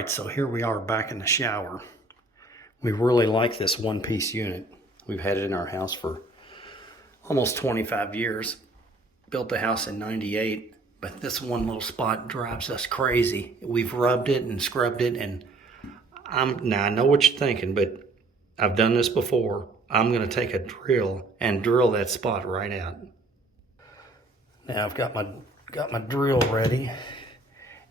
Alright, so here we are back in the shower. We really like this one-piece unit. We've had it in our house for almost 25 years. Built the house in '98, but this one little spot drives us crazy. We've rubbed it and scrubbed it, and now I know what you're thinking, but I've done this before. I'm going to take a drill and drill that spot right out. Now I've got my drill ready.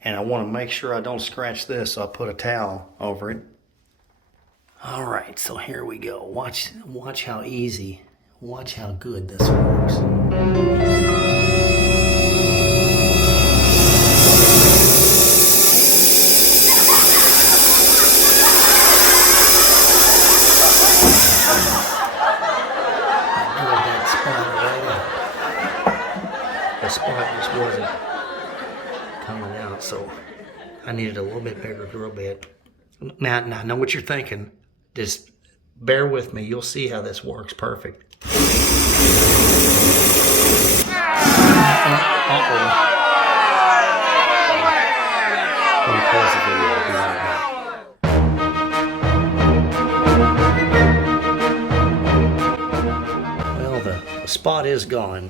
And I want to make sure I don't scratch this, so I put a towel over it. All right, so here we go. Watch how easy, watch how good this works. I drilled that spot right out. The spot just wasn't coming out, so I needed a little bit bigger drill bit. Now I know what you're thinking. Just bear with me. You'll see how this works perfect. Let me pause the video. I'll be right back. Well, the spot is gone,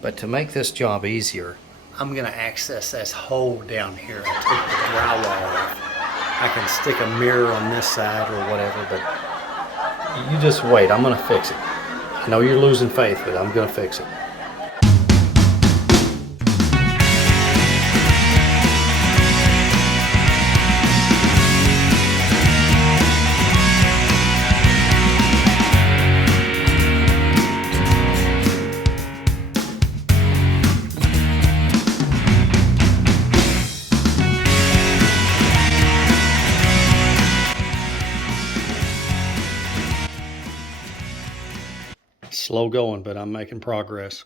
but to make this job easier, I'm going to access this hole down here. I took the drywall off. I can stick a mirror on this side or whatever, but you just wait. I'm going to fix it. I know you're losing faith, but I'm going to fix it. Slow going, but I'm making progress.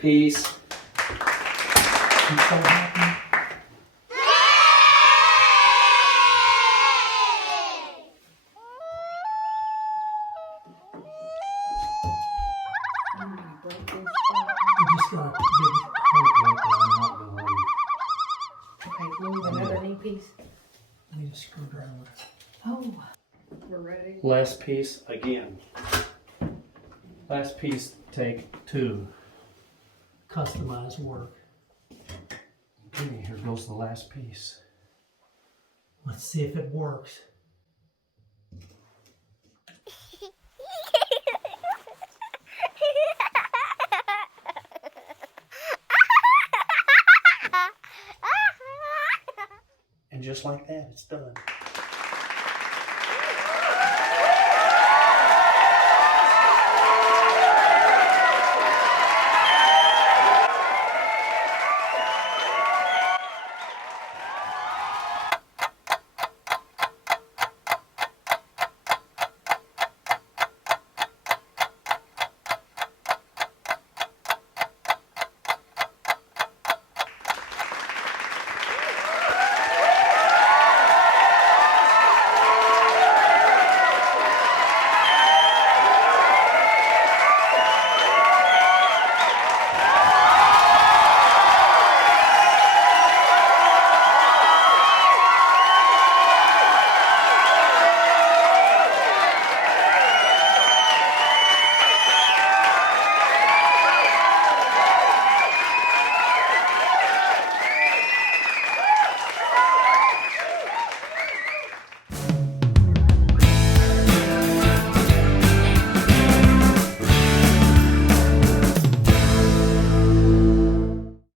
piece. I'm so happy. We just got a big hunk like that. I'm not gonna leave. Okay, you need another knee piece? I need a screwdriver. Oh, we're ready. Last piece again. Last piece, take 2. Customized work. Okay, here goes the last piece. Let's see if it works. And just like that, it's done.